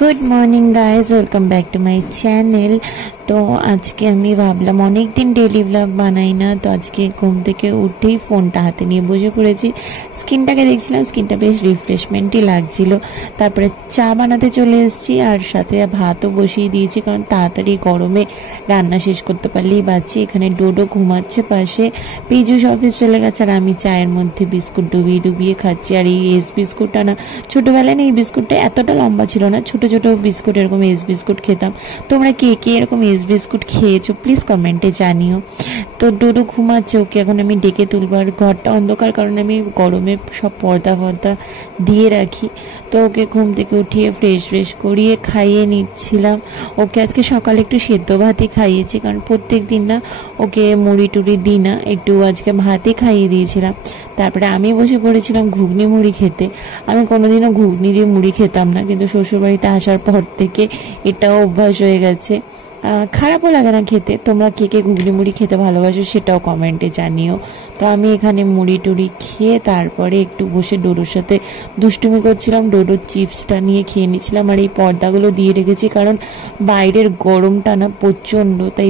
Good morning guys, welcome back to my channel. তো আজকে আমি ভাবলাম অনেক দিন ডেলি ব্লগ বানাই না, তো আজকে ঘুম থেকে উঠেই ফোনটা হাতে নিয়ে বসে পড়েছি। স্কিনটাকে দেখছিলাম, স্কিনটা বেশ রিফ্রেশমেন্টই লাগছিল। তারপরে চা বানাতে চলে এসেছি, আর সাথে ভাতও বসিয়ে দিয়েছি, কারণ তাড়াতাড়ি গরমে রান্না শেষ করতে পারলেই বাঁচি। এখানে ডোডো ঘুমাচ্ছে পাশে, পীযূষ অফিস চলে গেছে, আর আমি চায়ের মধ্যে বিস্কুট ডুবিয়ে ডুবিয়ে খাচ্ছি। আর এই এস বিস্কুটটা না, ছোটোবেলায় না এই বিস্কুটটা এতটা লম্বা ছিল না, ছোট ছোট বিস্কুট, এরকম এস বিস্কুট খেতাম। তোমরা কে কে এরকম এস বিস্কুট খেয়েছো প্লিজ কমেন্টে জানিও। তো ডোডো ঘুমাচ্ছে, ওকে এখন আমি ডেকে তুলবো। আর ঘরটা অন্ধকার, কারণ আমি গরমে সব পর্দা ফর্দা দিয়ে রাখি। তো ওকে ঘুম থেকে উঠিয়ে ফ্রেশ করিয়ে খাইয়ে নিচ্ছিলাম। ওকে আজকে সকালে একটু সেদ্ধ ভাতই খাইয়েছি, কারণ প্রত্যেক দিন না ওকে মুড়ি টুড়ি দিই না, একটু আজকে ভাতই খাইয়ে দিয়েছিলাম। তারপরে আমি বসে পড়েছিলাম ঘুগনি মুড়ি খেতে। আমি কোনোদিনও ঘুগনি দিয়ে মুড়ি খেতাম না, কিন্তু শ্বশুরবাড়িতে আসার পর থেকে এটাও অভ্যাস হয়ে গেছে। খারাপও লাগে না খেতে। তোমরা কে কে ঘুগনি মুড়ি খেতে ভালোবাসো সেটাও কমেন্টে জানিও। তো আমি এখানে মুড়ি টুড়ি খেয়ে তারপরে একটু বসে ডোডোর সাথে দুষ্টুমি করছিলাম। ডোডোর চিপসটা নিয়ে খেয়ে নিচ্ছিলাম। আর এই পর্দাগুলো দিয়ে রেখেছি, কারণ বাইরের গরমটা না প্রচণ্ড, তাই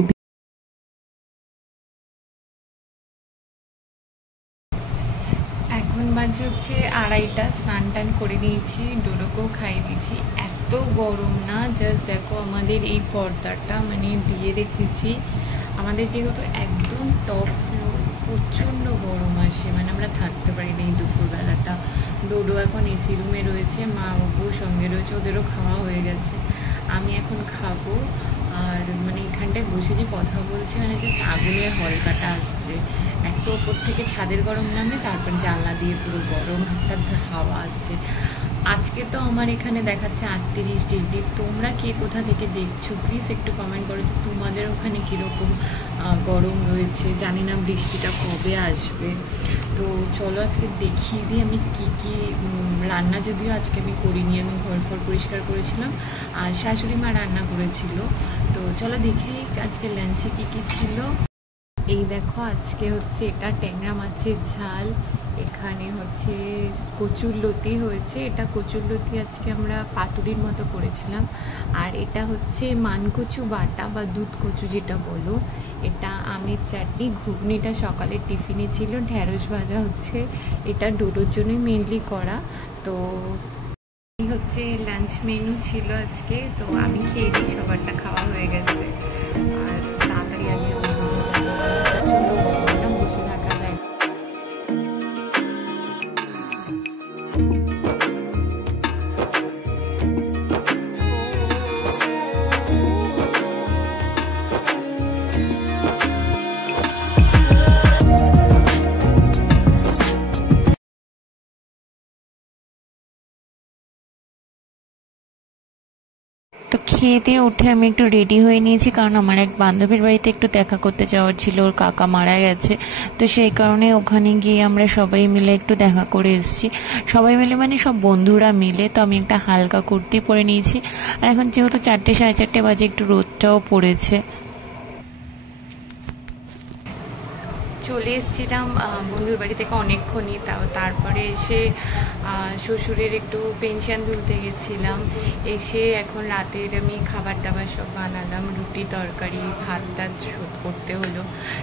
এখন বাজে হচ্ছে 2:30। স্নান টান করে নিয়েছি, ডোডোকেও খাইয়ে দিয়েছি। এত গরম না, জাস্ট দেখো আমাদের এই পর্দাটা মানে দিয়ে রেখেছি। আমাদের যেহেতু একদম টপ ফ্লোর, প্রচণ্ড গরম আসে, মানে আমরা থাকতে পারি না এই দুপুরবেলাটা। ডোডো এখন এসি রুমে রয়েছে, মা বাবু সঙ্গে রয়েছে, ওদেরও খাওয়া হয়ে গেছে। আমি এখন খাবো। আর মানে এখানটায় বসে যে কথা বলছি, মানে জাস্ট আগুনের হলকাটা আসছে। একটু ওপর থেকে ছাদের গরম নামে, তারপর জানলা দিয়ে পুরো গরম একটা হাওয়া আসছে। আজকে তো আমার এখানে দেখাচ্ছে 38 ডিগ্রি। তোমরা কে কোথা থেকে দেখছো প্লিজ একটু কমেন্ট করো যে তোমাদের ওখানে কীরকম গরম রয়েছে। জানি না বৃষ্টিটা কবে আসবে। তো চলো আজকে দেখিয়ে দিই আমি কী কী রান্না, যদিও আজকে আমি করিনি, আমি ঘর ফর পরিষ্কার করেছিলাম আর শাশুড়ি মা রান্না করেছিল। তো চলো দেখি আজকে লাঞ্চে কী কী ছিল। এই দেখো, আজকে হচ্ছে এটা ট্যাংরা মাছের ঝাল, এখানে হচ্ছে কচুরলতি হয়েছে, এটা কচুরলতি আজকে আমরা পাতুরির মতো করেছিলাম। আর এটা হচ্ছে মানকচু বাটা বা দুধ কচু যেটা বলো, এটা আমের চাটনি। ঘুগনিটা সকালের টিফিনে ছিল। ঢ্যাঁড়স ভাজা হচ্ছে, এটা ডোডোর জন্যই মেনলি করা। তো এই হচ্ছে লাঞ্চ মেনু ছিল আজকে। তো আমি খেয়ে দিই, সবারটা খাওয়া হয়ে গেছে। আর তাড়াতাড়ি আমি বসে থাকা যায়। তো খেয়ে দিয়ে উঠে আমি একটু রেডি হয়ে নিয়েছি, কারণ আমার এক বান্ধবীর বাড়িতে একটু দেখা করতে যাওয়ার ছিল, ওর কাকা মারা গেছে। তো সেই কারণে ওখানে গিয়ে আমরা সবাই মিলে একটু দেখা করে এসেছি। সবাই মিলে মানে সব বন্ধুরা মিলে। তো আমি একটা হালকা কুর্তি পরে নিয়েছি। আর এখন যেহেতু 4টে 4:30 বাজে, একটু রোদটাও পড়েছে। চলে এসেছিলাম বন্ধুর বাড়ি থেকে অনেকক্ষণই। তারপরে এসে শ্বশুরের একটু পেনশন তুলতে গেছিলাম। এসে এখন রাতের আমি খাবার দাবার সব বানালাম, রুটি তরকারি ভাত টাত শোধ করতে হলো।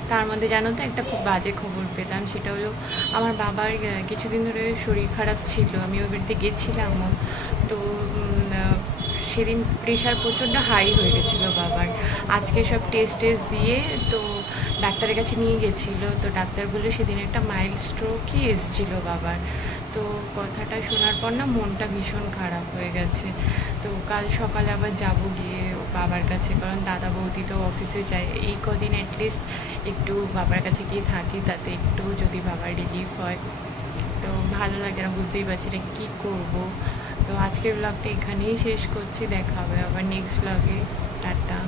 তার মধ্যে জানো তো একটা খুব বাজে খবর পেলাম, সেটা হলো আমার বাবার কিছুদিন ধরে শরীর খারাপ ছিল, আমি ওই বাড়িতে গেছিলামও। তো সেদিন প্রেশার প্রচণ্ড হাই হয়ে গেছিলো বাবার। আজকে সব টেস্ট দিয়ে তো ডাক্তারের কাছে নিয়ে গেছিলো। তো ডাক্তার বললো সেদিন একটা মাইল্ড স্ট্রোকই এসেছিলো বাবার। তো কথাটা শোনার পর না মনটা ভীষণ খারাপ হয়ে গেছে। তো কাল সকালে আবার যাব গিয়ে বাবার কাছে, কারণ দাদা বৌদি তো অফিসে যায়। এই কদিন অ্যাটলিস্ট একটু বাবার কাছে গিয়ে থাকি, তাতে একটু যদি বাবার রিলিফ হয় তো ভালো লাগে না। বুঝতেই পারছি না কী করবো। তো আজকের ব্লগটা এখানেই শেষ করছি, দেখা হবে আবার নেক্সট ব্লগে। টাটা।